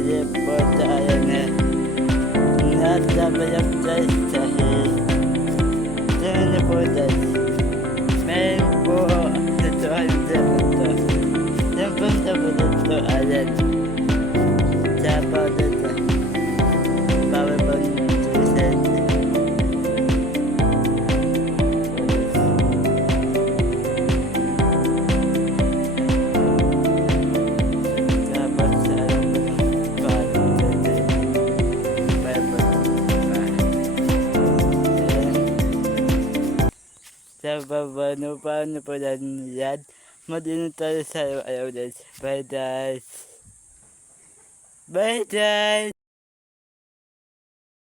Ulit po tayo na nasa Balagtas dahil dyan na po tayo. Meron po natuhan sa mundo. Yung punta po dito alat sa pagdata. Para po nagsusan. Sa paano po yan, madinong tayo sa araw-araw. Bye guys! Bye guys!